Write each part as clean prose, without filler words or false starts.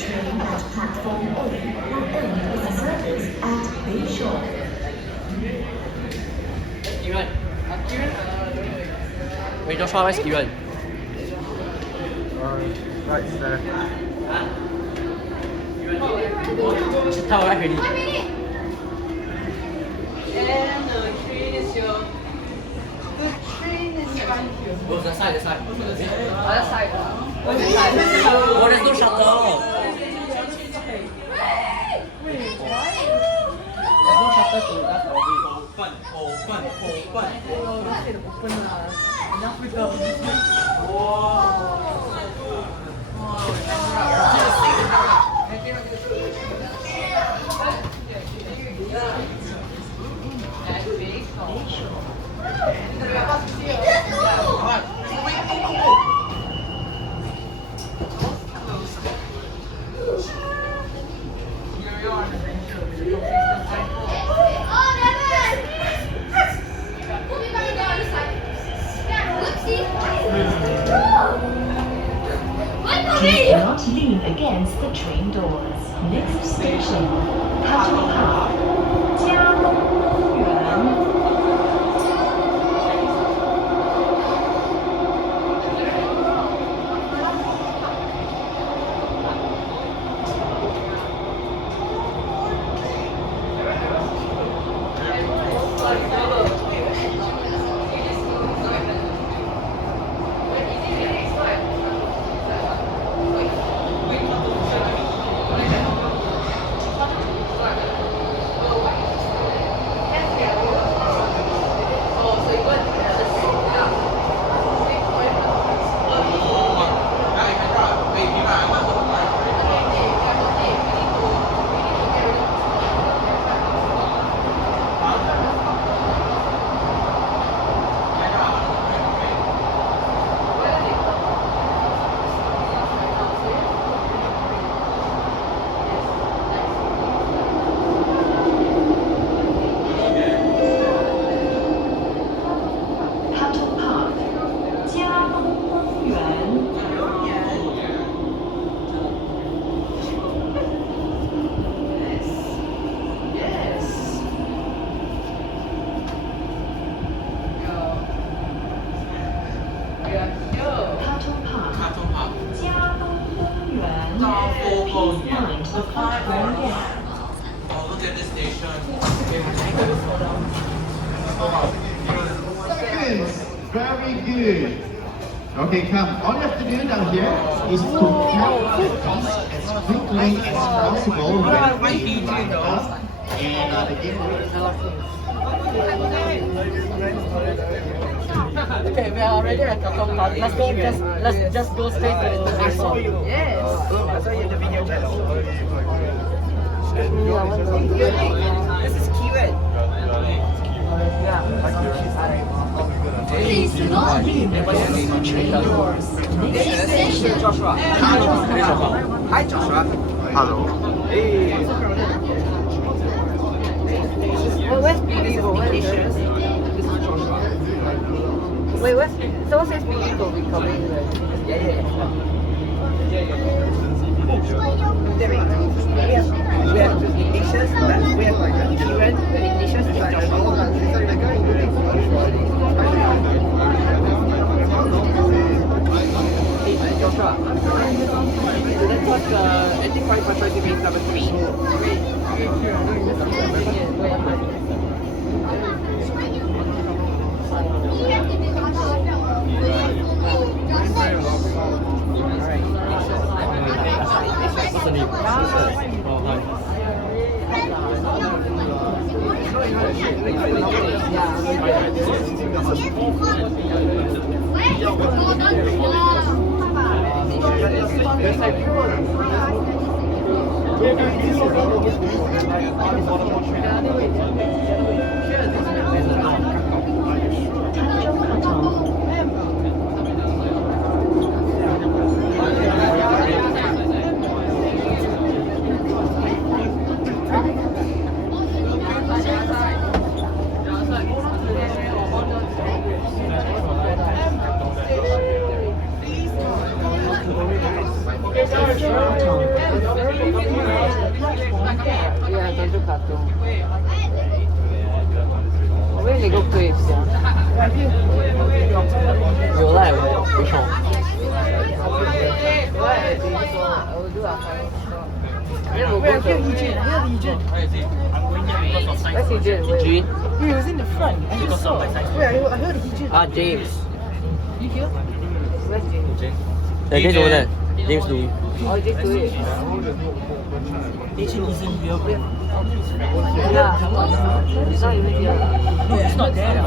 train at platform A will end its service at Bayshore. Kiran. Wait, Joshua, where's Kiran? Right there. Tell right already. And the train is here. The train is right here. Oh, that side, that side. Other side. Oh, there's no shuttle. Wait, why? There's no shuttle to that already. Oh, don't say the open lah. Enough with the. Please do not lean against the train doors. Next station, Tanjong, Jiadong Yuan. Look at this station. Good. Very good. Okay, come. All you have to do down here is to count the piece as quickly as possible when we line up. And the game will Okay, we are already at Tanjong. Let's go. Let's just go straight to the Bayshore. Yes. I saw you in the video channel. This is keyword. Please do not lean against the train doors. Next station, Joshua. Hi, Joshua. Hello. Hey. Where's Bigo? This is Joshua. Wait, someone says Bigo will be coming. Yeah. There we go. We have Ignatius, we have Kieran, Ignatius, and Joshua. Joshua, let's watch Antichrist by Trying to Make number 3. to Tanjong. Where they go crave, yeah? You like Bayshore? I will do a then we'll go to... Where's Eugene? Eugene? He was in the front. I just saw. Wait, I heard he just. Ah, James. You here? Where's James? James over there. James Louis. Oh, James Louis. Agent isn't here. Yeah. He's not even here. No, it's not there.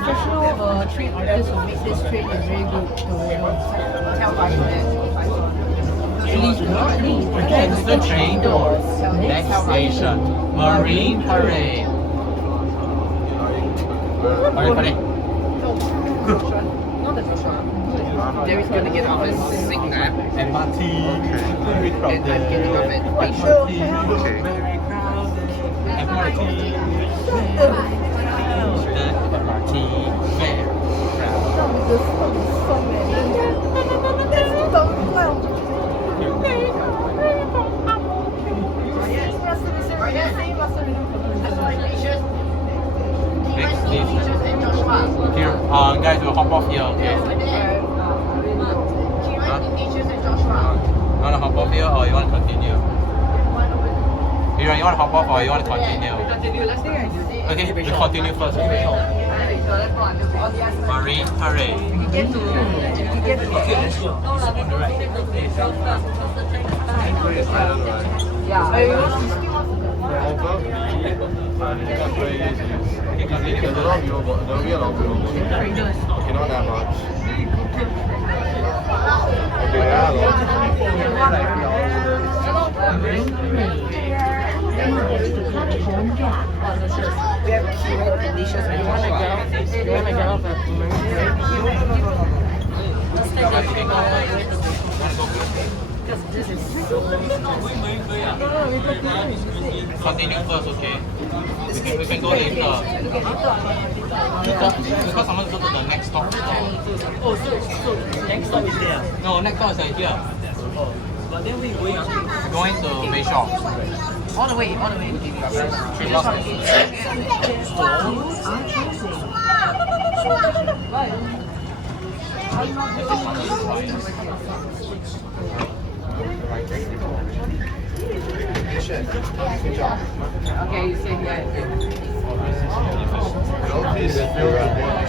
Professional train artists who make this train is very good to tell Bayshore. Please do not leave against the train doors. Next station, Marine Parade. Marine Parade. Not the Joshua. Jerry's gonna get off his sick nap. MRT. And I'm getting off at Bayshore. MRT. MRT. Very Next station. Here, guys, we'll hop off here, okay? Huh? You wanna hop off here or you wanna continue? You wanna hop off or you wanna continue? Okay, we continue first. Marine Parade. Yeah. Okay, continue. There's a lot of people, but there'll be a lot of people. Okay, not that much. Okay, there are a lot. Platform gap. We have queuing conditions. You wanna get off? You wanna get off at because this is Continue first, okay? We can go later. Because I want to go to the next stop. Oh, so next stop is there. No, next stop is right here. But then we going up. We're going to Bayshore. all the way. Okay, you say yeah.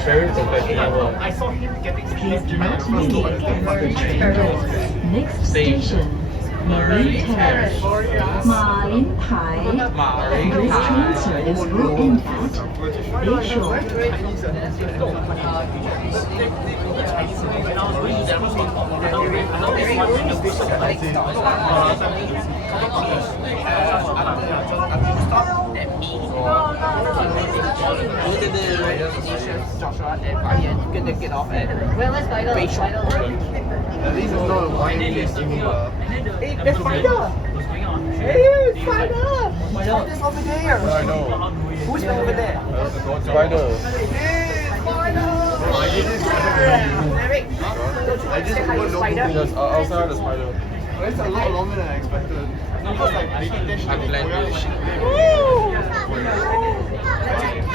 Very professional. I saw him getting Please do not leave against the train doors. Next station, Marine Terrace. Marine Thai. This train service will end at Bayshore. Joshua and Ryan gonna get off at Bayshore. At least it's not a wine place anymore. Hey, there's Spider! Hey, Spider! Spider's over there! I know. Who's been over there? Spider. Hey, Spider! Eric, I just say hi to opened Spider. Yes, outside the spider. It's a lot longer than I expected. Because like making that shit. I'm glad.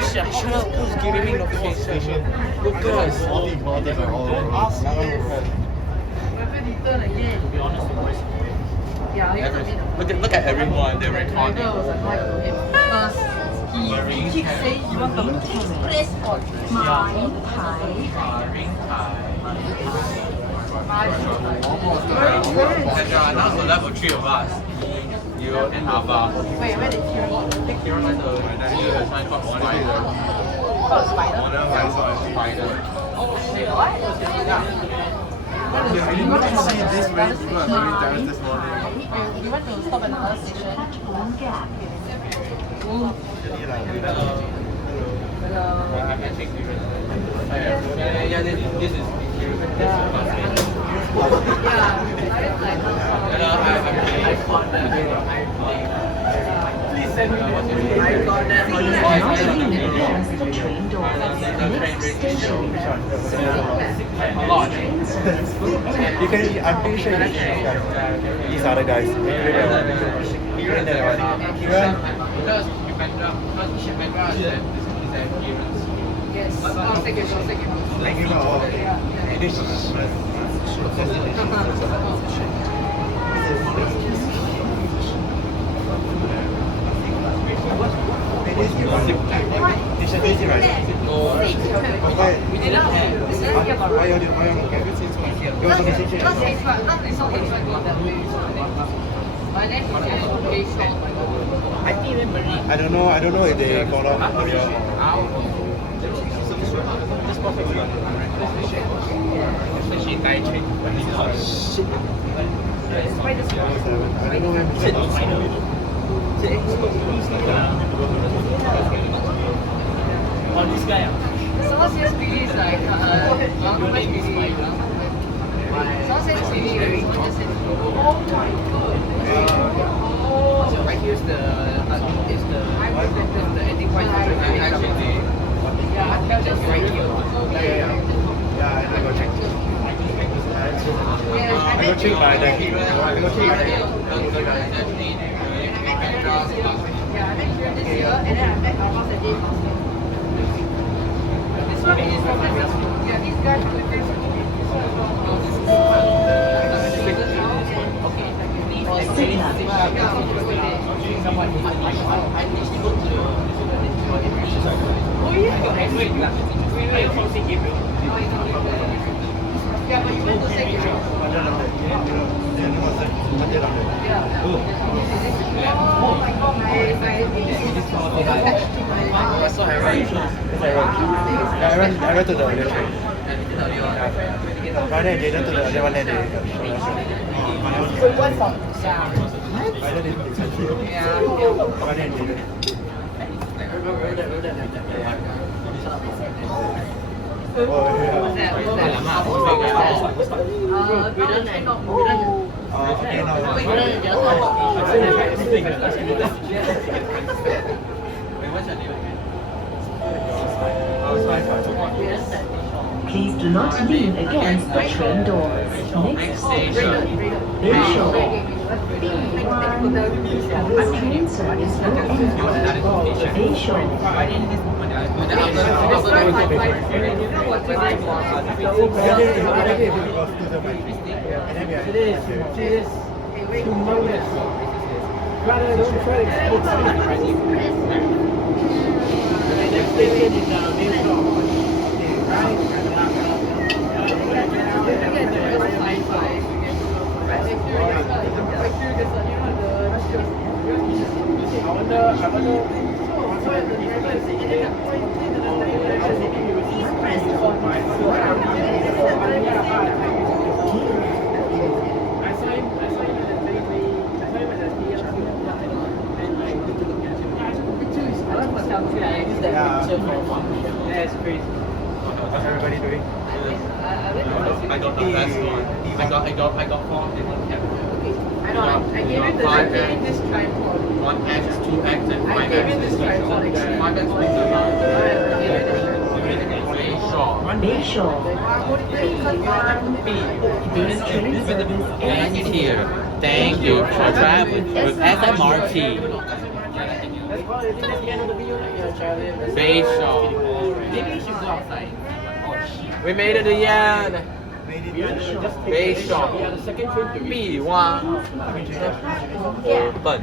Shut up, who's giving me notification? Look at us. All the politics are all over. To be honest, boys. Look at everyone, they're recording. He keeps saying you want the press on Marine Thai. And now the level 3 of us. You and Abba. Wait, where did Kira go? You're like the sign called Spider. Spider? Spider. You want to see this way? People are very tired this morning. You want to stop at another station? Platform gap. I can take you. Yeah, this is. Please send me Not leave against the train doors. Next station, A lot. You can. I'm pretty sure you can see these other guys. Even that one. Even. Because Shipendra is an appearance. Yes. I'll take it. Thank you for all. This is. This is easy, right? We didn't have. Why you okay? I don't know if they follow Korea. Especially nitrate. I don't know where On this guy. Someone says Billy is like, what's Billy? Someone says Billy, just says, oh my god. So right here is the ending point. Yeah, just Right here. Yeah, I go check. I go check by the. I go check. Yeah, I met here this year, and then I met Alphonse the day after. This one is from the Facebook. Yeah, these guys from the Facebook. Yeah, but you went to say oh my god, So I write. I went to the other train. Rather than to the other one that they. Please do not lean against the train doors. Next station, Bayshore. B1. This train service will end at Bayshore. That's crazy. How's everybody doing? I got the best one. I got 4 different cameras. I know, I gave it this tripod. 1x, 2x, and 5x. I gave it this tripod actually. 5x is Bayshore. This train service ends here. Thank you for traveling with SMRT. Bayshore. We made it again. Bayshore. B1. 笨。